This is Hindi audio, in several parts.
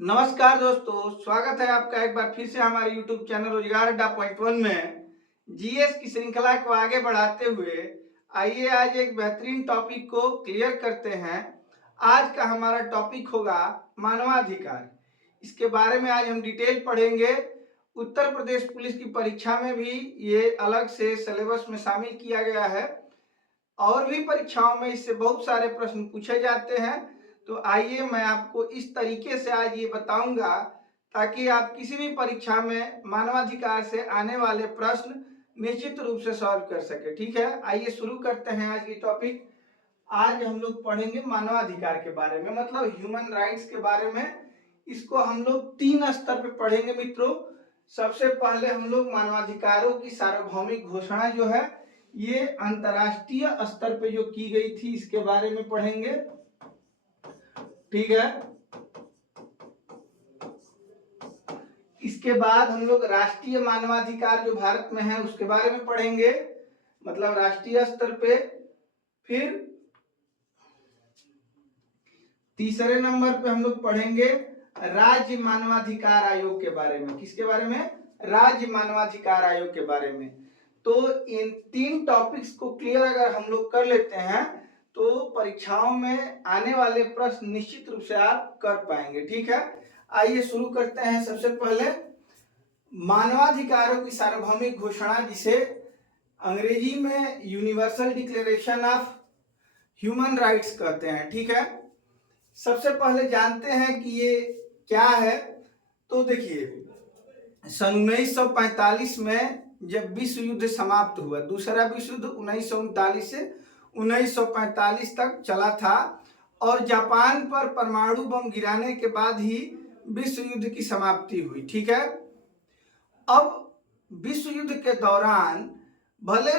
नमस्कार दोस्तों, स्वागत है आपका एक बार फिर से हमारे YouTube चैनल रोजगार अड्डा पॉइंट वन में। जीएस की श्रृंखला को आगे बढ़ाते हुए आइए आज एक बेहतरीन टॉपिक को क्लियर करते हैं। आज का हमारा टॉपिक होगा मानवाधिकार। इसके बारे में आज हम डिटेल पढ़ेंगे। उत्तर प्रदेश पुलिस की परीक्षा में भी ये अलग से सिलेबस में शामिल किया गया है और भी परीक्षाओं में इससे बहुत सारे प्रश्न पूछे जाते हैं। तो आइए मैं आपको इस तरीके से आज ये बताऊंगा ताकि आप किसी भी परीक्षा में मानवाधिकार से आने वाले प्रश्न निश्चित रूप से सॉल्व कर सके। ठीक है, आइए शुरू करते हैं आज की टॉपिक। आज हम लोग पढ़ेंगे मानवाधिकार के बारे में, मतलब ह्यूमन राइट्स के बारे में। इसको हम लोग 3 स्तर पे पढ़ेंगे मित्रों। सबसे पहले हम लोग मानवाधिकारों की सार्वभौमिक घोषणा जो है ये अंतरराष्ट्रीय स्तर पे जो की गई थी इसके बारे में पढ़ेंगे। ठीक है, इसके बाद हम लोग राष्ट्रीय मानवाधिकार जो भारत में है उसके बारे में पढ़ेंगे, मतलब राष्ट्रीय स्तर पे। फिर तीसरे नंबर पे हम लोग पढ़ेंगे राज्य मानवाधिकार आयोग के बारे में। किसके बारे में? राज्य मानवाधिकार आयोग के बारे में। तो इन 3 टॉपिक्स को क्लियर अगर हम लोग कर लेते हैं तो परीक्षाओं में आने वाले प्रश्न निश्चित रूप से आप कर पाएंगे। ठीक है, आइए शुरू करते हैं। सबसे पहले मानवाधिकारों की सार्वभौमिक घोषणा, जिसे अंग्रेजी में universal declaration of human rights कहते हैं। ठीक है, सबसे पहले जानते हैं कि ये क्या है। तो देखिए, सन 1945 में जब विश्व युद्ध समाप्त हुआ, दूसरा विश्व युद्ध 1939 से 1945 तक चला था और जापान पर परमाणु बम गिराने के बाद ही विश्व युद्ध की समाप्ति हुई। ठीक है, अब विश्व युद्ध के दौरान भले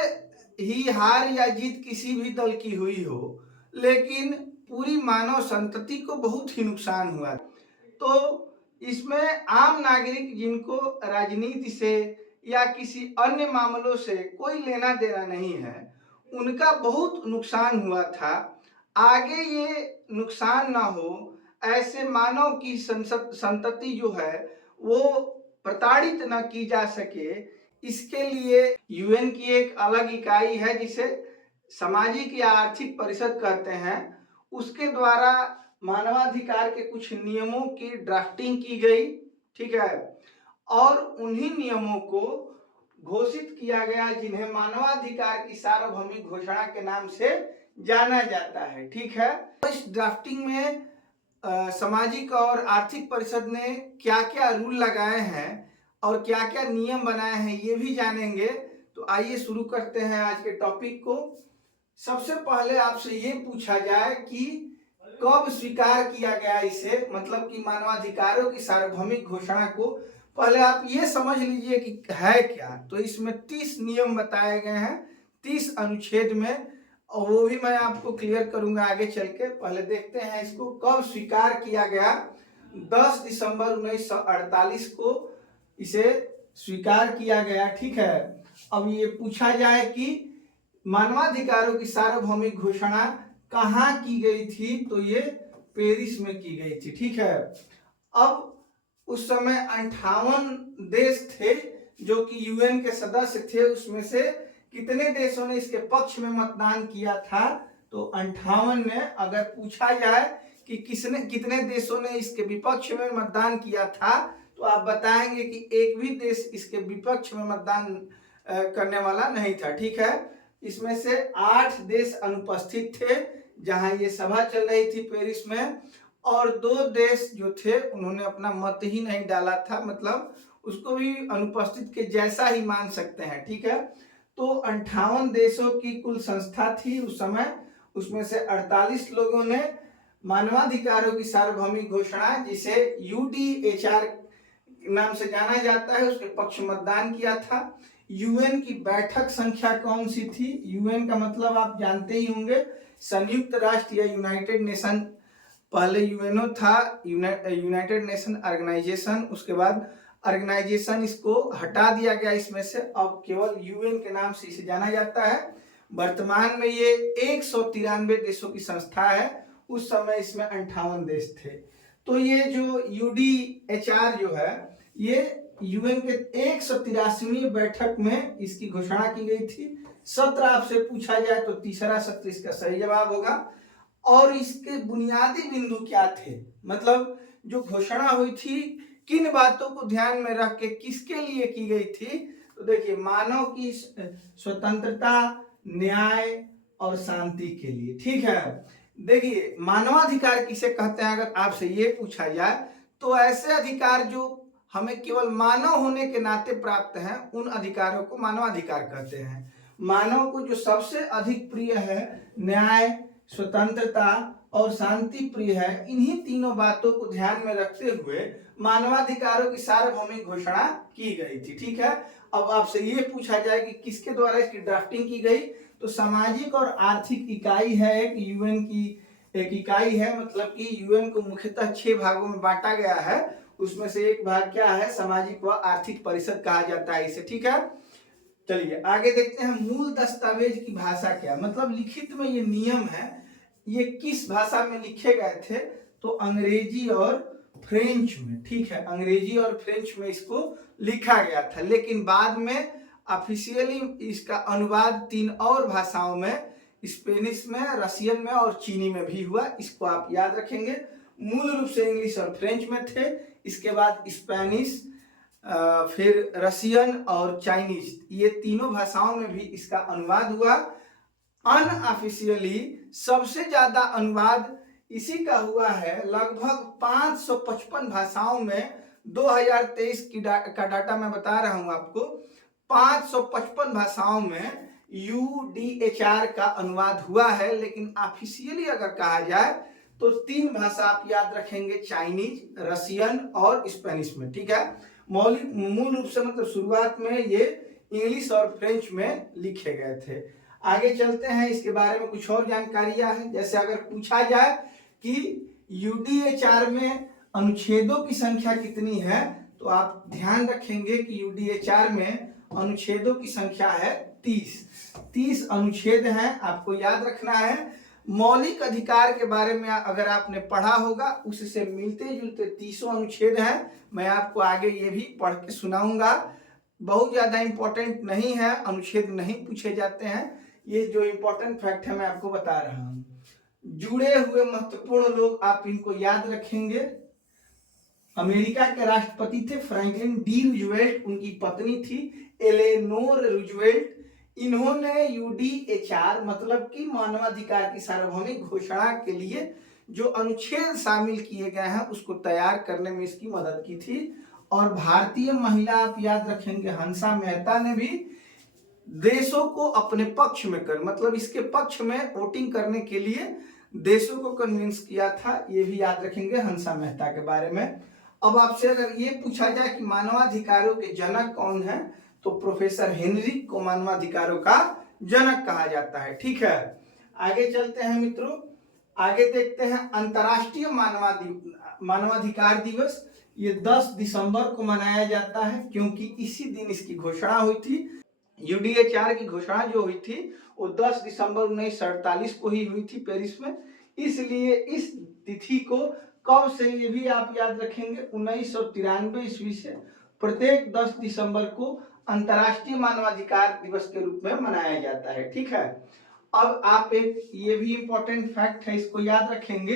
ही हार या जीत किसी भी दल की हुई हो, लेकिन पूरी मानव संतति को बहुत ही नुकसान हुआ। तो इसमें आम नागरिक जिनको राजनीति से या किसी अन्य मामलों से कोई लेना देना नहीं है, उनका बहुत नुकसान हुआ था। आगे ये नुकसान ना हो, ऐसे मानव की संतति जो है वो प्रताड़ित न की जा सके, इसके लिए यूएन की एक अलग इकाई है जिसे सामाजिक या आर्थिक परिषद कहते हैं, उसके द्वारा मानवाधिकार के कुछ नियमों की ड्राफ्टिंग की गई। ठीक है, और उन्हीं नियमों को घोषित किया गया जिन्हें मानवाधिकार की सार्वभौमिक घोषणा के नाम से जाना जाता है। ठीक है, इस ड्राफ्टिंग में सामाजिक और आर्थिक परिषद ने क्या क्या रूल लगाए हैं और क्या क्या नियम बनाए हैं ये भी जानेंगे। तो आइए शुरू करते हैं आज के टॉपिक को। सबसे पहले आपसे ये पूछा जाए कि कब स्वीकार किया गया इसे, मतलब कि मानवाधिकारों की सार्वभौमिक घोषणा को। पहले आप ये समझ लीजिए कि है क्या। तो इसमें 30 नियम बताए गए हैं 30 अनुच्छेद में, और वो भी मैं आपको क्लियर करूंगा आगे चल के। पहले देखते हैं इसको कब स्वीकार किया गया। 10 दिसंबर 1948 को इसे स्वीकार किया गया। ठीक है, अब ये पूछा जाए कि मानवाधिकारों की सार्वभौमिक घोषणा कहाँ की गई थी, तो ये पेरिस में की गई थी। ठीक है, अब उस समय 58 देश थे जो कि यूएन के सदस्य थे। उसमें से कितने देशों ने इसके पक्ष में मतदान किया था, तो 58 ने। अगर पूछा जाए कि कितने देशों ने इसके विपक्ष में मतदान किया था, तो आप बताएंगे कि एक भी देश इसके विपक्ष में मतदान करने वाला नहीं था। ठीक है, इसमें से 8 देश अनुपस्थित थे जहां ये सभा चल रही थी पेरिस में, और 2 देश जो थे उन्होंने अपना मत ही नहीं डाला था, मतलब उसको भी अनुपस्थित के जैसा ही मान सकते हैं। ठीक है, तो 58 देशों की कुल संस्था थी उस समय। उसमें से 48 लोगों ने मानवाधिकारों की सार्वभौमिक घोषणा, जिसे यूडीएचआर नाम से जाना जाता है, उसके पक्ष मतदान किया था। यूएन की बैठक संख्या कौन सी थी? यूएन का मतलब आप जानते ही होंगे, संयुक्त राष्ट्र या यूनाइटेड नेशन। पहले यूएनओ था, यूनाइटेड नेशन ऑर्गेनाइजेशन। उसके बाद ऑर्गेनाइजेशन इसको हटा दिया गया इसमें से, अब केवल यूएन के नाम से इसे जाना जाता है। वर्तमान में ये 193 देशों की संस्था है। उस समय इसमें 58 देश थे। तो ये जो यूडीएचआर जो है ये यूएन के 183वीं बैठक में इसकी घोषणा की गई थी। सत्र आपसे पूछा जाए तो तीसरा सत्र इसका सही जवाब होगा। और इसके बुनियादी बिंदु क्या थे, मतलब जो घोषणा हुई थी किन बातों को ध्यान में रख के किसके लिए की गई थी, तो देखिए मानव की स्वतंत्रता, न्याय और शांति के लिए। ठीक है, देखिए मानवाधिकार किसे कहते हैं, अगर आपसे ये पूछा जाए तो ऐसे अधिकार जो हमें केवल मानव होने के नाते प्राप्त हैं उन अधिकारों को मानवाधिकार कहते हैं। मानव को जो सबसे अधिक प्रिय है न्याय, स्वतंत्रता और शांति प्रिय है, इन्हीं तीनों बातों को ध्यान में रखते हुए मानवाधिकारों की सार्वभौमिक घोषणा की गई थी। ठीक है, अब आपसे ये पूछा जाए कि किसके द्वारा इसकी ड्राफ्टिंग की गई, तो सामाजिक और आर्थिक इकाई है एक यूएन की एक इकाई है, मतलब कि यूएन को मुख्यतः 6 भागों में बांटा गया है, उसमें से एक भाग क्या है, सामाजिक व आर्थिक परिषद कहा जाता है इसे। ठीक है, चलिए आगे देखते हैं मूल दस्तावेज की भाषा क्या, मतलब लिखित में ये नियम है, ये किस भाषा में लिखे गए थे, तो अंग्रेजी और फ्रेंच में। ठीक है, अंग्रेजी और फ्रेंच में इसको लिखा गया था, लेकिन बाद में ऑफिशियली इसका अनुवाद 3 और भाषाओं में, स्पेनिश में, रशियन में और चीनी में भी हुआ। इसको आप याद रखेंगे। मूल रूप से इंग्लिश और फ्रेंच में थे, इसके बाद स्पेनिश, फिर रशियन और चाइनीज, ये तीनों भाषाओं में भी इसका अनुवाद हुआ। अनऑफिशियली सबसे ज्यादा अनुवाद इसी का हुआ है, लगभग 555 भाषाओं में। 2023 का डाटा मैं बता रहा हूं आपको, 555 भाषाओं में यूडीएचआर का अनुवाद हुआ है, लेकिन ऑफिशियली अगर कहा जाए तो 3 भाषा आप याद रखेंगे, चाइनीज, रशियन और स्पेनिश में। ठीक है, मूल रूप से मतलब शुरुआत में ये इंग्लिश और फ्रेंच में लिखे गए थे। आगे चलते हैं, इसके बारे में कुछ और जानकारियां हैं। जैसे अगर पूछा जाए कि यूडीएचआर में अनुच्छेदों की संख्या कितनी है, तो आप ध्यान रखेंगे कि यूडीएचआर में अनुच्छेदों की संख्या है 30 अनुच्छेद हैं, आपको याद रखना है। मौलिक अधिकार के बारे में अगर आपने पढ़ा होगा उससे मिलते जुलते 30 अनुच्छेद हैं, मैं आपको आगे ये भी पढ़ के सुनाऊंगा। बहुत ज्यादा इंपॉर्टेंट नहीं है, अनुच्छेद नहीं पूछे जाते हैं, ये जो इंपॉर्टेंट फैक्ट है मैं आपको बता रहा हूं। जुड़े हुए महत्वपूर्ण लोग आप इनको याद रखेंगे। अमेरिका के राष्ट्रपति थे फ्रैंकलिन डी रूजवेल्ट, उनकी पत्नी थी एलेनोर रूजवेल्ट। इन्होंने यूडीएचआर मतलब कि मानवाधिकार की सार्वभौमिक घोषणा के लिए जो अनुच्छेद शामिल किए गए हैं उसको तैयार करने में इसकी मदद की थी। और भारतीय महिला आप याद रखेंगे हंसा मेहता ने भी देशों को अपने पक्ष में कर, मतलब इसके पक्ष में वोटिंग करने के लिए देशों को कन्विंस किया था, ये भी याद रखेंगे हंसा मेहता के बारे में। अब आपसे अगर ये पूछा जाए कि मानवाधिकारों के जनक कौन है, तो प्रोफेसर हेनरिक को मानवाधिकारों का जनक कहा जाता है। ठीक है, आगे चलते हैं मित्रों, आगे देखते हैं अंतर्राष्ट्रीय मानवाधिकार दिवस। ये 10 दिसंबर को मनाया जाता है, क्योंकि इसी दिन इसकी घोषणा हुई थी। यूडीएचआर की घोषणा जो हुई थी वो 10 दिसंबर 1948 को ही हुई थी पेरिस में, इसलिए इस तिथि को कब से ये भी आप याद रखेंगे, 1993 ईस्वी से प्रत्येक 10 दिसंबर को अंतर्राष्ट्रीय मानवाधिकार दिवस के रूप में मनाया जाता है। ठीक है, अब आप एक ये भी इंपॉर्टेंट फैक्ट है, इसको याद रखेंगे।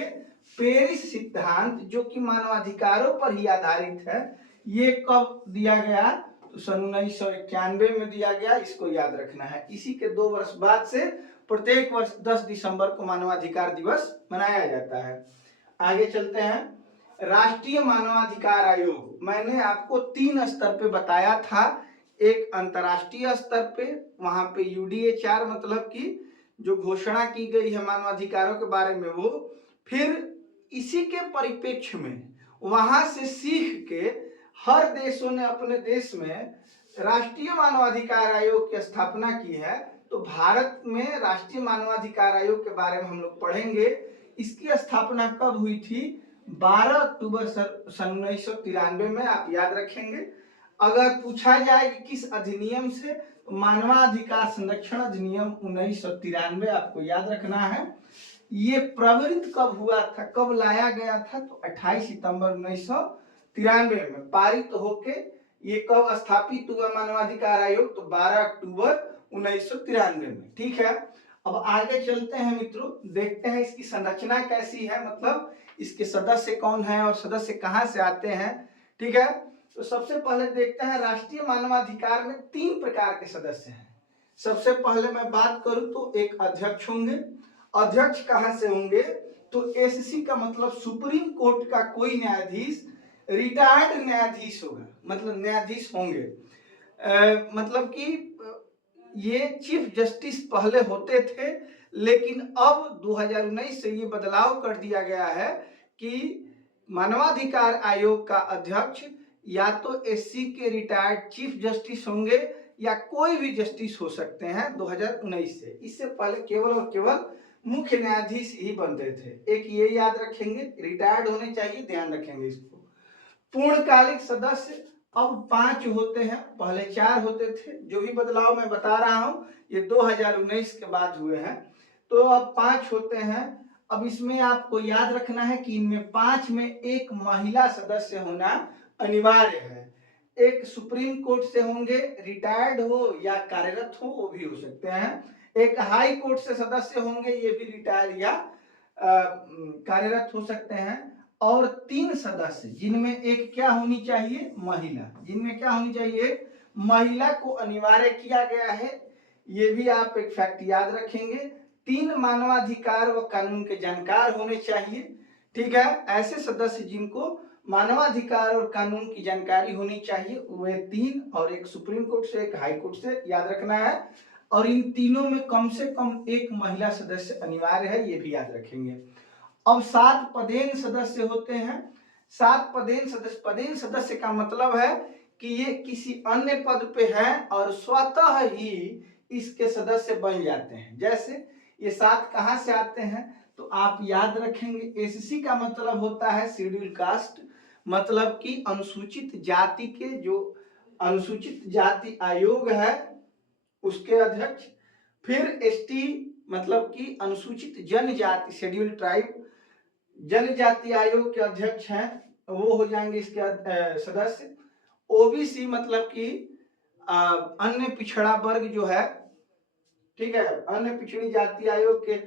पेरिस सिद्धांत जो कि मानवाधिकारों पर ही आधारित है, ये कब दिया गया, तो सन 1991 में दिया गया, इसको याद रखना है। इसी के 2 वर्ष बाद से प्रत्येक वर्ष 10 दिसंबर को मानवाधिकार दिवस मनाया जाता है। आगे चलते हैं, राष्ट्रीय मानवाधिकार आयोग, मैंने आपको 3 स्तर पे बताया था। एक अंतर्राष्ट्रीय स्तर पे, वहां पे यूडीएचआर मतलब कि जो घोषणा की गई है मानवाधिकारों के बारे में वो, फिर इसी के परिप्रेक्ष्य में वहां से सीख के हर देशों ने अपने देश में राष्ट्रीय मानवाधिकार आयोग की स्थापना की है। तो भारत में राष्ट्रीय मानवाधिकार आयोग के बारे में हम लोग पढ़ेंगे। इसकी स्थापना कब हुई थी, 12 अक्टूबर सन 1993 में, आप याद रखेंगे। अगर पूछा जाए कि किस अधिनियम से, तो मानवाधिकार संरक्षण अधिनियम 1993 आपको याद रखना है। ये प्रवृत्त कब हुआ था, कब लाया गया था, तो 28 सितंबर 1993 में पारित होके ये कब स्थापित हुआ मानवाधिकार आयोग, तो 12 अक्टूबर 1993 में। ठीक है, अब आगे चलते हैं मित्रों, देखते हैं इसकी संरचना कैसी है, मतलब इसके सदस्य कौन है और सदस्य कहाँ से आते हैं। ठीक है, तो सबसे पहले देखते हैं राष्ट्रीय मानवाधिकार में 3 प्रकार के सदस्य हैं। सबसे पहले मैं बात करूं तो एक अध्यक्ष होंगे। अध्यक्ष कहां से होंगे, तो एससी का मतलब सुप्रीम कोर्ट का कोई न्यायाधीश, रिटायर्ड न्यायाधीश होगा, मतलब न्यायाधीश होंगे। मतलब कि ये चीफ जस्टिस पहले होते थे, लेकिन अब 2019 से ये बदलाव कर दिया गया है कि मानवाधिकार आयोग का अध्यक्ष या तो एससी के रिटायर्ड चीफ जस्टिस होंगे या कोई भी जस्टिस हो सकते हैं 2019 से। इससे पहले केवल और केवल मुख्य न्यायाधीश ही बनते थे। एक ये याद रखेंगे, रिटायर्ड होने चाहिए, ध्यान रखेंगे इसको। पूर्णकालिक सदस्य अब 5 होते हैं, पहले 4 होते थे। जो भी बदलाव मैं बता रहा हूं ये 2019 के बाद हुए हैं, तो अब 5 होते हैं। अब इसमें आपको याद रखना है कि इनमें 5 में एक महिला सदस्य होना अनिवार्य है। एक सुप्रीम कोर्ट से होंगे, रिटायर्ड हो या कार्यरत हो, वो भी हो सकते हैं। एक हाई कोर्ट से सदस्य होंगे, ये भी रिटायर्ड या कार्यरत हो सकते हैं। और 3 सदस्य जिनमें एक क्या होनी चाहिए, महिला, जिनमें क्या होनी चाहिए, महिला को अनिवार्य किया गया है। ये भी आप एक फैक्ट याद रखेंगे। 3 मानवाधिकार व कानून के जानकार होने चाहिए। ठीक है, ऐसे सदस्य जिनको मानवाधिकार और कानून की जानकारी होनी चाहिए, वे 3, और एक सुप्रीम कोर्ट से, एक हाई कोर्ट से, याद रखना है। और इन तीनों में कम से कम एक महिला सदस्य अनिवार्य है, ये भी याद रखेंगे। अब 7 पदेन सदस्य होते हैं। 7 पदेन सदस्य का मतलब है कि ये किसी अन्य पद पे है और स्वतः ही इसके सदस्य बन जाते हैं। जैसे ये 7 कहां से आते हैं, तो आप याद रखेंगे, एससी का मतलब होता है शेड्यूल कास्ट, मतलब कि अनुसूचित जाति के, जो अनुसूचित जाति आयोग है उसके अध्यक्ष। फिर एसटी मतलब कि अनुसूचित जनजाति, शेड्यूल ट्राइब जनजाति आयोग के अध्यक्ष हैं, वो हो जाएंगे इसके सदस्य। ओबीसी मतलब कि अन्य पिछड़ा वर्ग जो है, ठीक है, अन्य पिछड़ी जाति आयोग के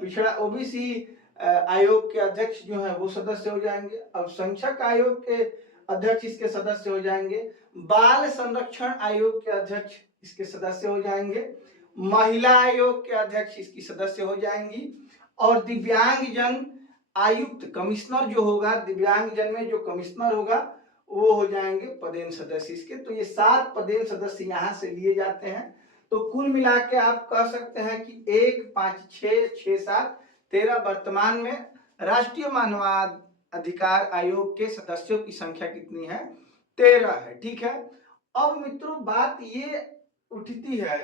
पिछड़ा ओबीसी आयोग के अध्यक्ष जो है वो सदस्य हो जाएंगे। अब संरक्षक आयोग के अध्यक्ष इसके सदस्य हो जाएंगे। बाल संरक्षण आयोग के अध्यक्ष इसके सदस्य हो जाएंगे। महिला आयोग के अध्यक्ष इसकी सदस्य हो जाएंगी। और दिव्यांग जन आयुक्त, कमिश्नर जो होगा, दिव्यांग जन में जो कमिश्नर होगा वो हो जाएंगे पदेन सदस्य इसके। तो ये 7 पदेन सदस्य यहाँ से लिए जाते हैं। तो कुल मिला के आप कह सकते हैं कि 1, 5, 6, 6, 7, 13 वर्तमान में राष्ट्रीय मानवाधिकार आयोग के सदस्यों की संख्या कितनी है, 13 है। ठीक है, अब मित्रों बात ये उठती है,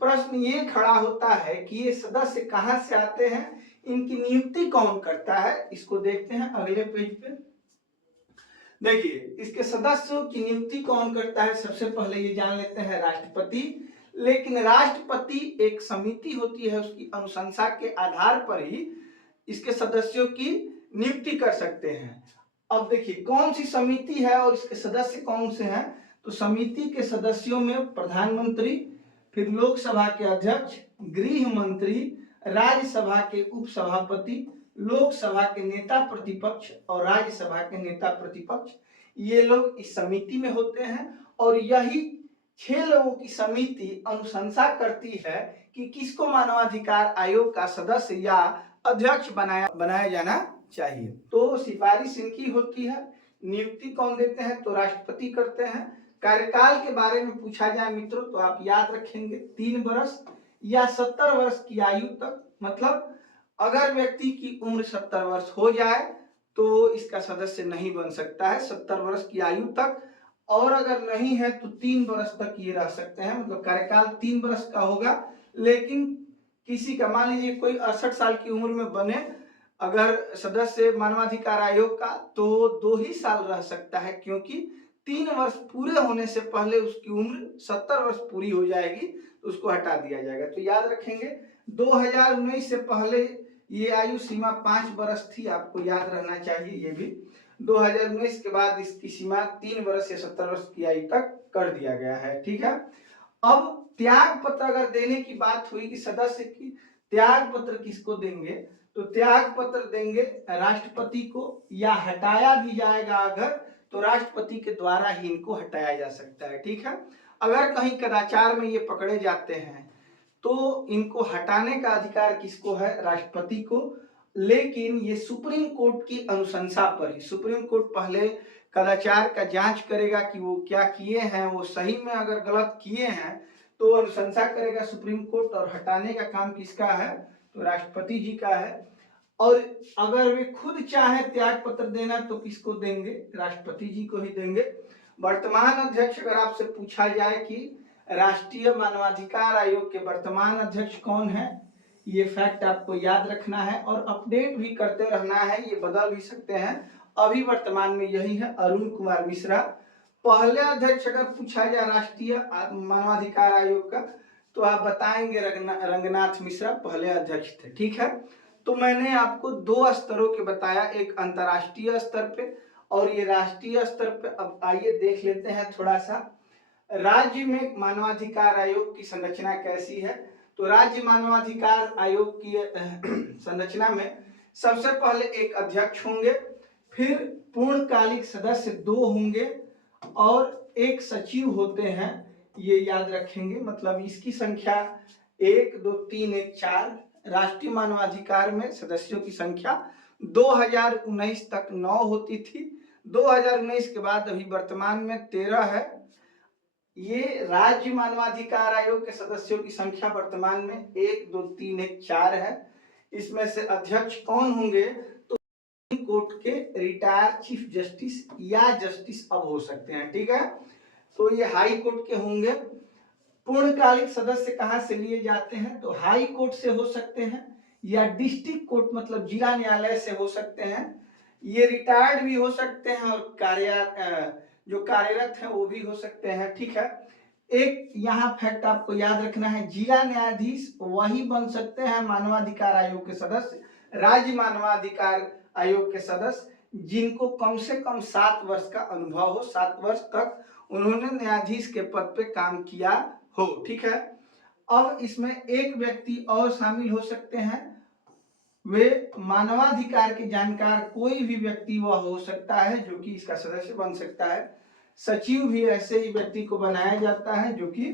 प्रश्न ये खड़ा होता है कि ये सदस्य कहां से आते हैं, इनकी नियुक्ति कौन करता है। इसको देखते हैं अगले पेज पे। देखिए इसके सदस्यों की नियुक्ति कौन करता है, सबसे पहले ये जान लेते हैं राष्ट्रपति। लेकिन राष्ट्रपति एक समिति होती है, उसकी अनुशंसा के आधार पर ही इसके सदस्यों की नियुक्ति कर सकते हैं। अब देखिए कौन सी समिति है और इसके सदस्य कौन से हैं, तो समिति के सदस्यों में प्रधानमंत्री, फिर लोकसभा के अध्यक्ष, गृह मंत्री, राज्यसभा के उपसभापति, लोकसभा के नेता प्रतिपक्ष और राज्यसभा के नेता प्रतिपक्ष, ये लोग इस समिति में होते हैं। और यही 6 लोगों की समिति अनुशंसा करती है कि किसको मानवाधिकार आयोग का सदस्य या अध्यक्ष बनाया जाना चाहिए। तो सिफारिश इनकी होती है। नियुक्ति कौन देते हैं, तो राष्ट्रपति करते हैं। कार्यकाल के बारे में पूछा जाए मित्रों तो आप याद रखेंगे 3 वर्ष या 70 वर्ष की आयु तक। मतलब अगर व्यक्ति की उम्र 70 वर्ष हो जाए तो इसका सदस्य नहीं बन सकता है 70 वर्ष की आयु तक, और अगर नहीं है तो 3 वर्ष तक ये रह सकते हैं। मतलब कार्यकाल 3 वर्ष का होगा। लेकिन किसी का, मान लीजिए कोई 68 साल की उम्र में बने अगर सदस्य मानवाधिकार आयोग का, तो 2 ही साल रह सकता है, क्योंकि 3 वर्ष पूरे होने से पहले उसकी उम्र 70 वर्ष पूरी हो जाएगी तो उसको हटा दिया जाएगा। तो याद रखेंगे 2019 से पहले ये आयु सीमा 5 वर्ष थी, आपको याद रहना चाहिए ये भी। 2019 के बाद इसकी सीमा 3 वर्ष या 70 वर्ष की आयु तक कर दिया गया है, ठीक है। अब त्याग पत्र अगर देने की बात हुई कि सदस्य की त्याग पत्र किसको देंगे, तो त्याग पत्र देंगे राष्ट्रपति को, या हटाया भी जाएगा अगर तो राष्ट्रपति के द्वारा ही इनको हटाया जा सकता है, ठीक है। अगर कहीं कदाचार में ये पकड़े जाते हैं तो इनको हटाने का अधिकार किसको है, राष्ट्रपति को। लेकिन ये सुप्रीम कोर्ट की अनुशंसा पर ही, सुप्रीम कोर्ट पहले कदाचार का जांच करेगा कि वो क्या किए हैं, वो सही में अगर गलत किए हैं तो अनुशंसा करेगा सुप्रीम कोर्ट, और हटाने का काम किसका है, तो राष्ट्रपति जी का है। और अगर वे खुद चाहे त्याग पत्र देना तो किसको देंगे, राष्ट्रपति जी को ही देंगे। वर्तमान अध्यक्ष अगर आपसे पूछा जाए कि राष्ट्रीय मानवाधिकार आयोग के वर्तमान अध्यक्ष कौन है, ये फैक्ट आपको याद रखना है और अपडेट भी करते रहना है, ये बदल भी सकते हैं। अभी वर्तमान में यही है, अरुण कुमार मिश्रा। पहले अध्यक्ष अगर पूछा जाए राष्ट्रीय मानवाधिकार आयोग का तो आप बताएंगे रंगनाथ मिश्रा पहले अध्यक्ष थे, ठीक है। तो मैंने आपको 2 स्तरों के बताया, एक अंतर्राष्ट्रीय स्तर पे और ये राष्ट्रीय स्तर पे। अब आइए देख लेते हैं थोड़ा सा राज्य में मानवाधिकार आयोग की संरचना कैसी है। तो राज्य मानवाधिकार आयोग की संरचना में सबसे पहले एक अध्यक्ष होंगे, फिर पूर्णकालिक सदस्य 2 होंगे और एक सचिव होते हैं, ये याद रखेंगे। मतलब इसकी संख्या 1 2 3 1 4। राष्ट्रीय मानवाधिकार में सदस्यों की संख्या 2019 तक 9 होती थी, 2019 के बाद अभी वर्तमान में 13 है। ये राज्य मानवाधिकार आयोग के सदस्यों की संख्या वर्तमान में 1 2 3 1 4 है। इसमें से अध्यक्ष कौन होंगे, तो कोर्ट के रिटायर्ड चीफ जस्टिस या जस्टिस अब हो सकते हैं, ठीक है। तो ये हाई कोर्ट के होंगे। पूर्णकालिक सदस्य कहां से लिए जाते हैं, तो हाई कोर्ट से हो सकते हैं या डिस्ट्रिक्ट कोर्ट मतलब जिला न्यायालय से हो सकते हैं। ये रिटायर्ड भी हो सकते हैं और जो कार्यरत है वो भी हो सकते हैं, ठीक है। एक यहाँ फैक्ट आपको याद रखना है, जिला न्यायाधीश वही बन सकते हैं मानवाधिकार आयोग के सदस्य, राज्य मानवाधिकार आयोग के सदस्य जिनको कम से कम 7 वर्ष का अनुभव हो, 7 वर्ष तक उन्होंने न्यायाधीश के पद पे काम किया हो, ठीक है। अब इसमें एक व्यक्ति और शामिल हो सकते हैं, वे मानवाधिकार के जानकार कोई भी व्यक्ति वह हो सकता है जो कि इसका सदस्य बन सकता है। सचिव भी ऐसे ही व्यक्ति को बनाया जाता है जो कि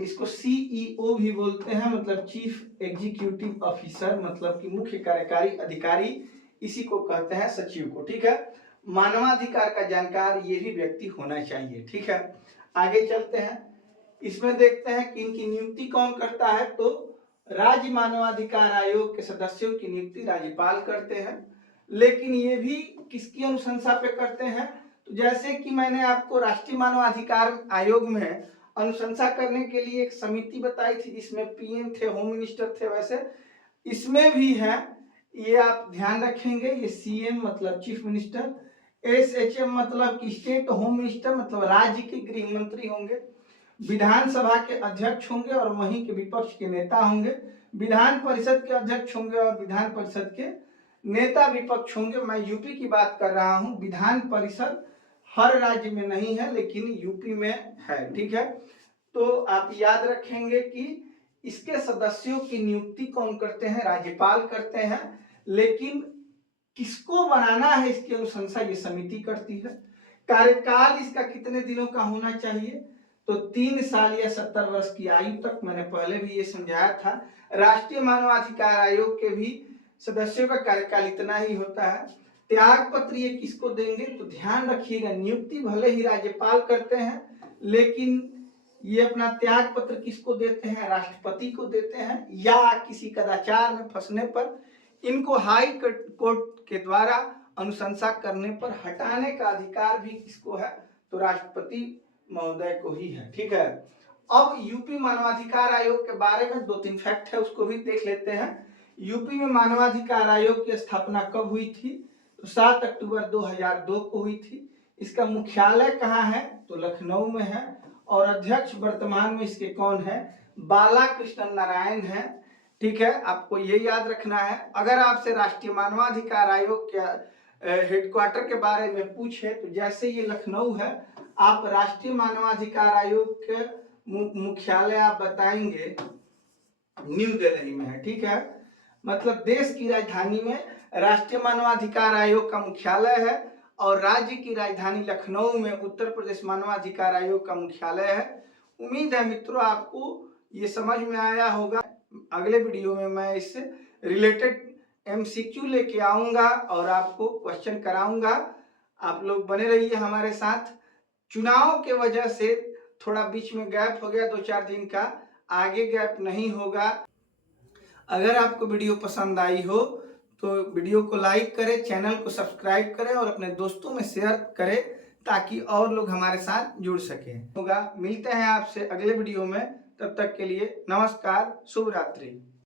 इसको सीईओ भी बोलते हैं, मतलब चीफ एग्जीक्यूटिव ऑफिसर, मतलब कि मुख्य कार्यकारी अधिकारी, इसी को कहते हैं सचिव को, ठीक है। मानवाधिकार का जानकार ये भी व्यक्ति होना चाहिए, ठीक है। आगे चलते हैं, इसमें देखते हैं कि इनकी नियुक्ति कौन करता है। तो राज्य मानवाधिकार आयोग के सदस्यों की नियुक्ति राज्यपाल करते हैं, लेकिन ये भी किसकी अनुशंसा पे करते हैं, तो जैसे कि मैंने आपको राष्ट्रीय मानवाधिकार आयोग में अनुशंसा करने के लिए एक समिति बताई थी जिसमें पीएम थे, होम मिनिस्टर थे, वैसे इसमें भी है, ये आप ध्यान रखेंगे। ये सीएम मतलब चीफ मिनिस्टर, एसएचएम मतलब कि स्टेट होम मिनिस्टर मतलब राज्य के गृह मंत्री होंगे, विधानसभा के अध्यक्ष होंगे और वहीं के विपक्ष के नेता होंगे, विधान परिषद के अध्यक्ष होंगे और विधान परिषद के नेता विपक्ष होंगे। मैं यूपी की बात कर रहा हूं, विधान परिषद हर राज्य में नहीं है लेकिन यूपी में है, ठीक है। तो आप याद रखेंगे कि इसके सदस्यों की नियुक्ति कौन करते हैं, राज्यपाल करते हैं, लेकिन किसको बनाना है इसकी अनुशंसा ये समिति करती है। कार्यकाल इसका कितने दिनों का होना चाहिए, तो 3 साल या 70 वर्ष की आयु तक, मैंने पहले भी ये समझाया था। राष्ट्रीय मानवाधिकार आयोग के भी सदस्यों का कार्यकाल इतना ही होता है। त्याग पत्र ये किसको देंगे, तो ध्यान रखिएगा नियुक्ति भले ही राज्यपाल करते हैं लेकिन ये अपना त्याग पत्र किसको देते हैं, राष्ट्रपति को देते हैं, या किसी कदाचार में फंसने पर इनको हाई कोर्ट के द्वारा अनुशंसा करने पर हटाने का अधिकार भी किसको है, तो राष्ट्रपति महोदय को ही है, ठीक है। अब यूपी मानवाधिकार आयोग के बारे में 2-3 फैक्ट है, उसको भी देख लेते हैं। यूपी में मानवाधिकार आयोग की स्थापना कब हुई थी, तो 7 अक्टूबर 2002 को हुई थी। इसका मुख्यालय कहाँ है, तो लखनऊ में है और अध्यक्ष वर्तमान में इसके कौन है, बाला कृष्ण नारायण है। ठीक है, आपको ये याद रखना है। अगर आपसे राष्ट्रीय मानवाधिकार आयोग के हेडक्वार्टर के बारे में पूछे तो जैसे ये लखनऊ है, आप राष्ट्रीय मानवाधिकार आयोग के मुख्यालय आप बताएंगे न्यू दिल्ली में है। ठीक है, मतलब देश की राजधानी में राष्ट्रीय मानवाधिकार आयोग का मुख्यालय है और राज्य की राजधानी लखनऊ में उत्तर प्रदेश मानवाधिकार आयोग का मुख्यालय है। उम्मीद है मित्रों आपको ये समझ में आया होगा। अगले वीडियो में मैं इससे रिलेटेड MCQ लेके आऊंगा और आपको क्वेश्चन कराऊंगा। आप लोग बने रहिए हमारे साथ। चुनाव के वजह से थोड़ा बीच में गैप हो गया 2-4 दिन का, आगे गैप नहीं होगा। अगर आपको वीडियो पसंद आई हो तो वीडियो को लाइक करें, चैनल को सब्सक्राइब करें और अपने दोस्तों में शेयर करें ताकि और लोग हमारे साथ जुड़ सकें। होगा, मिलते हैं आपसे अगले वीडियो में। तब तक के लिए नमस्कार, शुभ रात्रि।